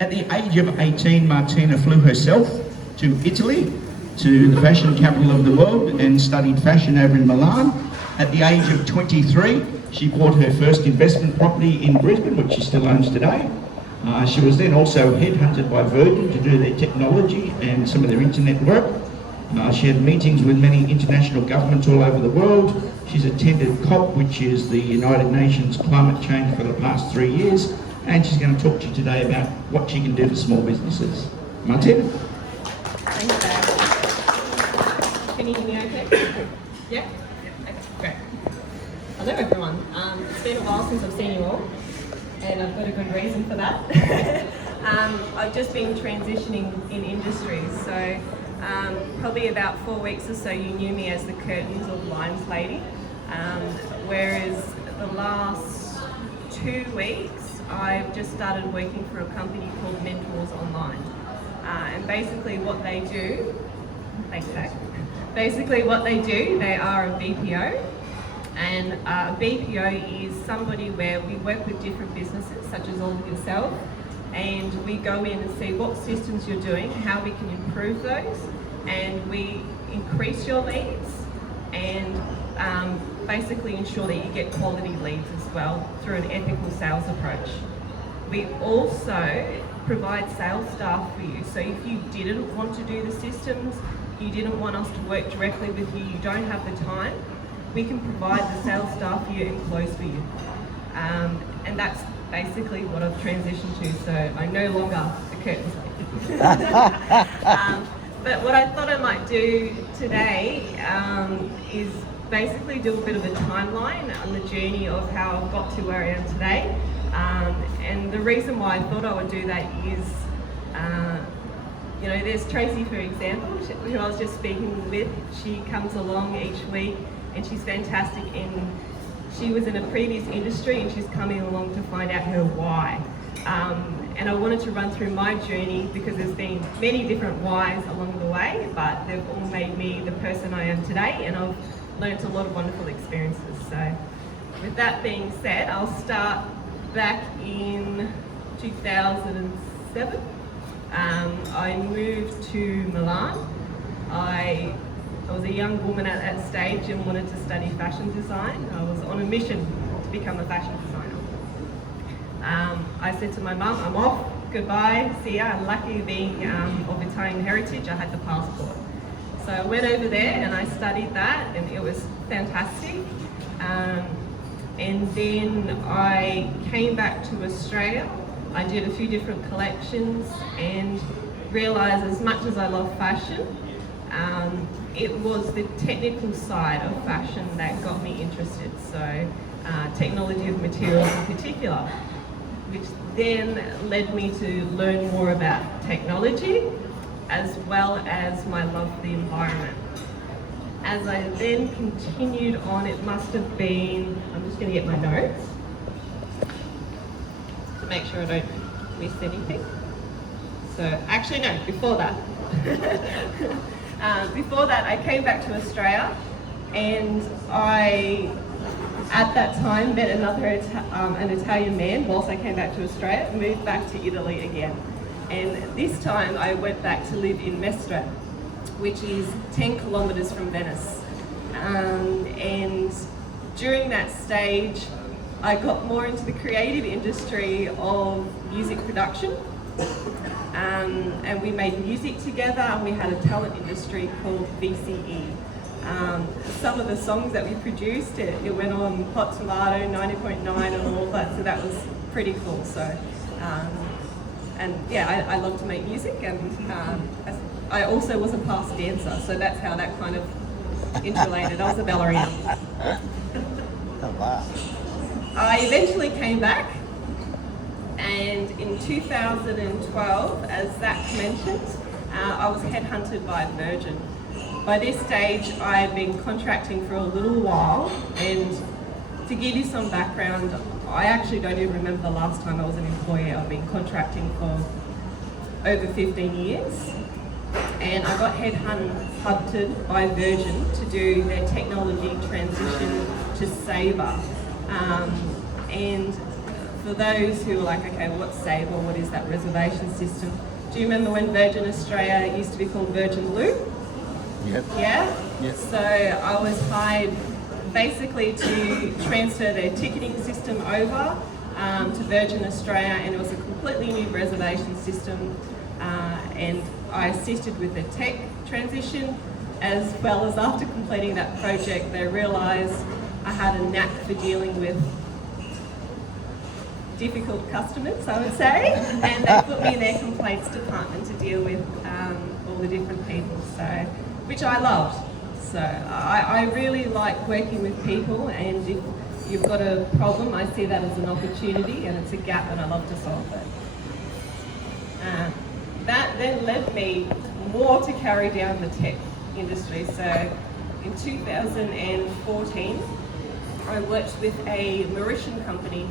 At the age of 18, Martina flew herself to Italy, to the fashion capital of the world, and studied fashion over in Milan. At the age of 23, she bought her first investment property in Brisbane, which she still owns today. She was then also headhunted by Virgin to do their technology and some of their internet work. She had meetings with many international governments all over the world. She's attended COP, which is the United Nations climate change, for the past 3 years. And she's going to talk to you today about what she can do for small businesses. Martina? Thanks, Dave. Can you hear me okay? Yeah? Okay, great. Hello, everyone. It's been a while since I've seen you all, and I've got a good reason for that. I've just been transitioning in industries, so probably about 4 weeks or so you knew me as the curtains or blinds lady, whereas the last 2 weeks I've just started working for a company called Mentors Online. And basically what they do, thanks Zach. Basically what they do, they are a BPO. And a BPO is somebody where we work with different businesses, such as all of yourself, and we go in and see what systems you're doing, how we can improve those, and we increase your leads and basically ensure that you get quality leads as well through an ethical sales approach. We also provide sales staff for you, so if you didn't want to do the systems, you didn't want us to work directly with you, you don't have the time, we can provide the sales staff for you and close for you. And that's basically what I've transitioned to, so I'm no longer the curtains lady. But what I thought I might do today is basically do a bit of a timeline on the journey of how I've got to where I am today. And the reason why I thought I would do that is, you know, there's Tracy, for example, who I was just speaking with. She comes along each week and she's fantastic, and she was in a previous industry and she's coming along to find out her why. And I wanted to run through my journey because there's been many different whys along the way, but they've all made me the person I am today, and I've learned a lot of wonderful experiences. So with that being said, I'll start back in 2007. I moved to Milan. I was a young woman at that stage and wanted to study fashion design. I was on a mission to become a fashion designer. I said to my mum, I'm off, goodbye, see ya. And lucky being of Italian heritage, I had the passport. So I went over there and I studied that, and it was fantastic. And then I came back to Australia. I did a few different collections and realised, as much as I love fashion, it was the technical side of fashion that got me interested. So technology of materials in particular, which then led me to learn more about technology as well as my love for the environment. As I then continued on, it must have been, I'm just going to get my notes to make sure I don't miss anything. So actually no, before that. Before that I came back to Australia, and I at that time met another an Italian man whilst I came back to Australia, moved back to Italy again. And this time I went back to live in Mestre, which is 10 kilometres from Venice. And during that stage, I got more into the creative industry of music production. And we made music together, and we had a talent industry called VCE. Some of the songs that we produced, it went on Hot Tomato, 90.9 and all that, so that was pretty cool. So, and yeah, I love to make music, and I also was a past dancer, so that's how that kind of interrelated. I was a ballerina. Oh, wow. I eventually came back, and in 2012, as Zach mentioned, I was headhunted by Virgin. By this stage, I had been contracting for a little while, and to give you some background, I actually don't even remember the last time I was an employee. I've been contracting for over 15 years, and I got headhunted by Virgin to do their technology transition to Sabre. And for those who are like, okay, what's Sabre? What is that reservation system? Do you remember when Virgin Australia used to be called Virgin Blue? Yep. Yeah? Yep. So I was hired basically to transfer their ticketing system over to Virgin Australia, and it was a completely new reservation system, and I assisted with the tech transition, as well as after completing that project they realised I had a knack for dealing with difficult customers, I would say, and they put me in their complaints department to deal with all the different people, so which I loved. So I really like working with people, and if you've got a problem, I see that as an opportunity, and it's a gap, and I love to solve it. That then led me more to carry down the tech industry. So in 2014, I worked with a Mauritian company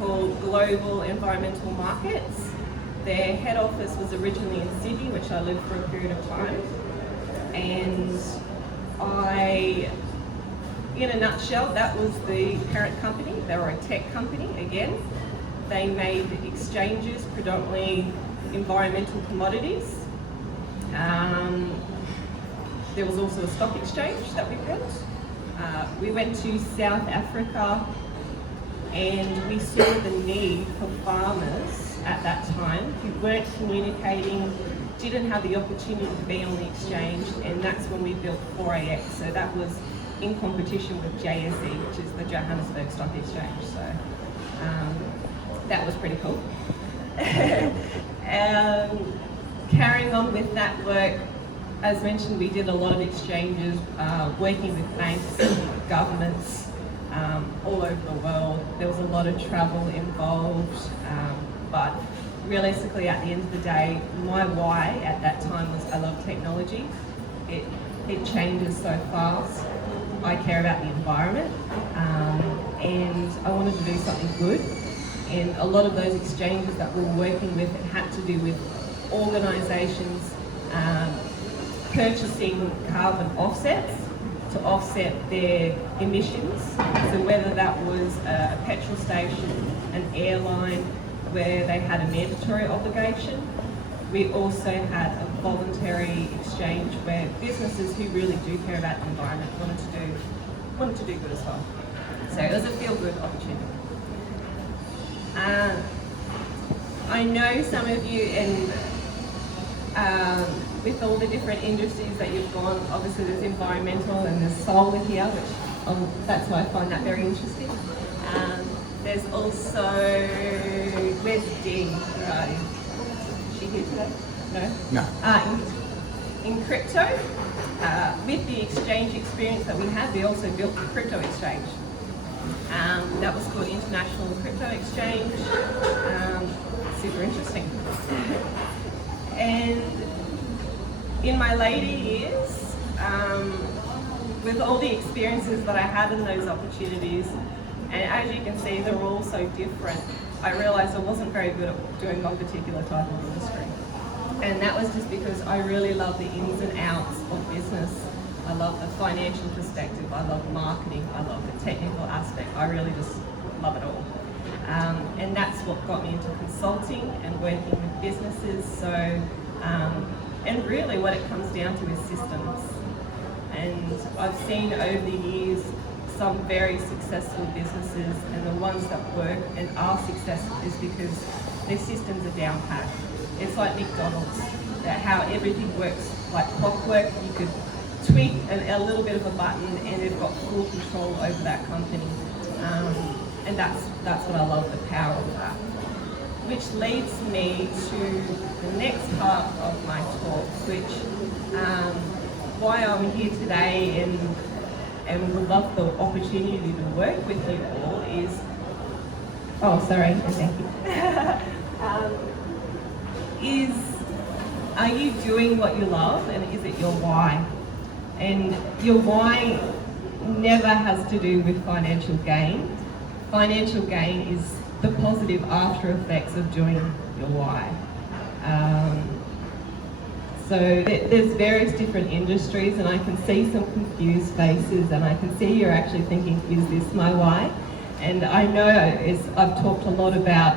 called Global Environmental Markets. Their head office was originally in Sydney, which I lived for a period of time. And in a nutshell, that was the parent company. They were a tech company again. They made exchanges, predominantly environmental commodities. There was also a stock exchange that we built. We went to South Africa, and we saw the need for farmers at that time who weren't communicating, didn't have the opportunity to be on the exchange, and that's when we built 4AX. So that was in competition with JSE, which is the Johannesburg Stock Exchange. So that was pretty cool. Carrying on with that work, as mentioned, we did a lot of exchanges, working with banks, governments, all over the world. There was a lot of travel involved, but realistically at the end of the day, my why at that time was I love technology. It changes so fast. I care about the environment, and I wanted to do something good. And a lot of those exchanges that we were working with, it had to do with organisations purchasing carbon offsets to offset their emissions. So whether that was a petrol station, an airline, where they had a mandatory obligation. We also had a voluntary exchange where businesses who really do care about the environment wanted to do good as well. So it was a feel-good opportunity. I know some of you, and with all the different industries that you've gone, obviously there's environmental and there's solar here, which that's why I find that very interesting. There's also, where's Dee? Where are you? Is she here today? No? No. In crypto, with the exchange experience that we had, we also built a crypto exchange. That was called International Crypto Exchange. Super interesting. And in my later years, with all the experiences that I had in those opportunities, and as you can see, they're all so different, I realised I wasn't very good at doing one particular type of industry. And that was just because I really love the ins and outs of business. I love the financial perspective, I love marketing, I love the technical aspect, I really just love it all. And that's what got me into consulting and working with businesses. So, and really what it comes down to is systems. And I've seen over the years some very successful businesses, and the ones that work and are successful is because their systems are down pat. It's like McDonald's, that how everything works like clockwork. You could tweak a little bit of a button and they've got full control over that company. And that's what I love, the power of that. Which leads me to the next part of my talk, which why I'm here today and would love the opportunity to work with you all is, oh sorry, thank you, are you doing what you love, and is it your why? And your why never has to do with financial gain. Financial gain is the positive after effects of doing your why. So there's various different industries, and I can see some confused faces, and I can see you're actually thinking, is this my why? And I know I've talked a lot about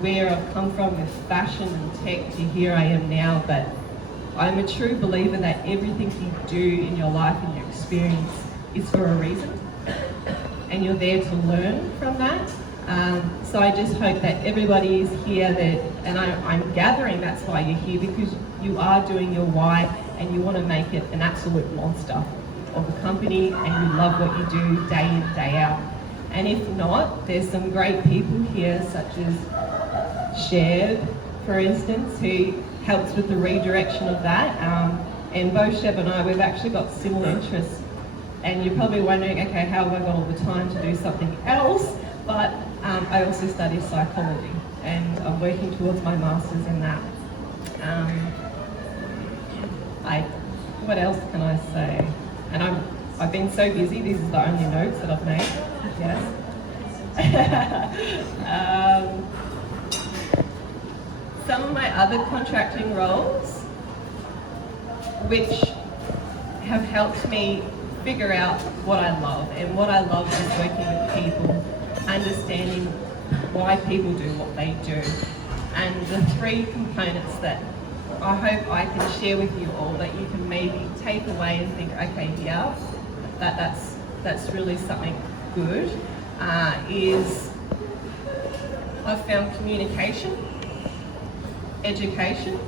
where I've come from with fashion and tech to here I am now, but I'm a true believer that everything you do in your life and your experience is for a reason, and you're there to learn from that. So I just hope that everybody is here, and I'm gathering that's why you're here, because you are doing your why and you want to make it an absolute monster of a company, and you love what you do day in, day out. And if not, there's some great people here, such as Sheb, for instance, who helps with the redirection of that. And both Sheb and I, we've actually got similar interests. And you're probably wondering, okay, how have I got all the time to do something else? But I also study psychology, and I'm working towards my master's in that. What else can I say? And I've been so busy, these are the only notes that I've made. Yes. Some of my other contracting roles, which have helped me figure out what I love, and what I love is working with people, understanding why people do what they do, and the three components that I hope I can share with you all that you can maybe take away and think, okay, yeah, that's really something good, is I've found communication, education,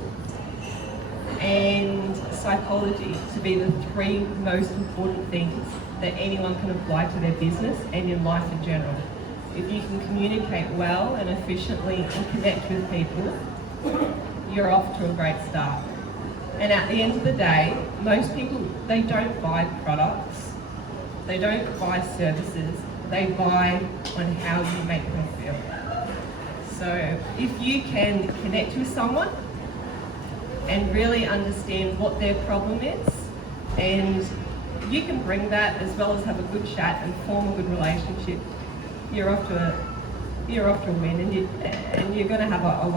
and psychology to be the three most important things that anyone can apply to their business and in life in general. If you can communicate well and efficiently and connect with people, you're off to a great start. And at the end of the day, most people, they don't buy products, they don't buy services, they buy on how you make them feel. So if you can connect with someone and really understand what their problem is, and you can bring that as well as have a good chat and form a good relationship, you're off to a win, and you're going to have a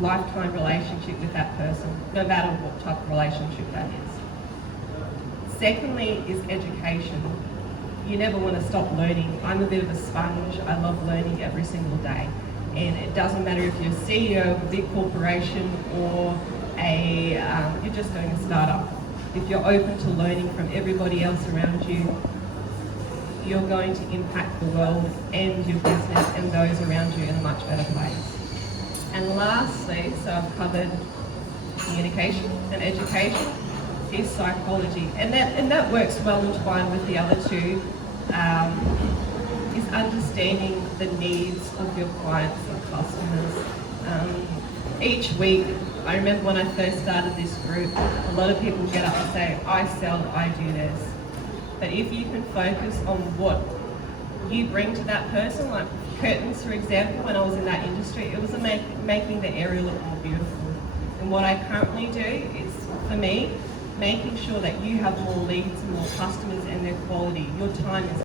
lifetime relationship with that person, no matter what type of relationship that is. Secondly is education. You never want to stop learning. I'm a bit of a sponge. I love learning every single day. And it doesn't matter if you're CEO of a big corporation or you're just doing a startup. If you're open to learning from everybody else around you, you're going to impact the world and your business and those around you in a much better place. And lastly, so I've covered communication and education, is psychology. And that works well entwined with the other two, is understanding the needs of your clients and customers. Each week, I remember when I first started this group, a lot of people get up and say, I sell, I do this. But if you can focus on what you bring to that person, like curtains, for example, when I was in that industry, it was making the area look more beautiful. And what I currently do is, for me, making sure that you have more leads and more customers and their quality. Your time is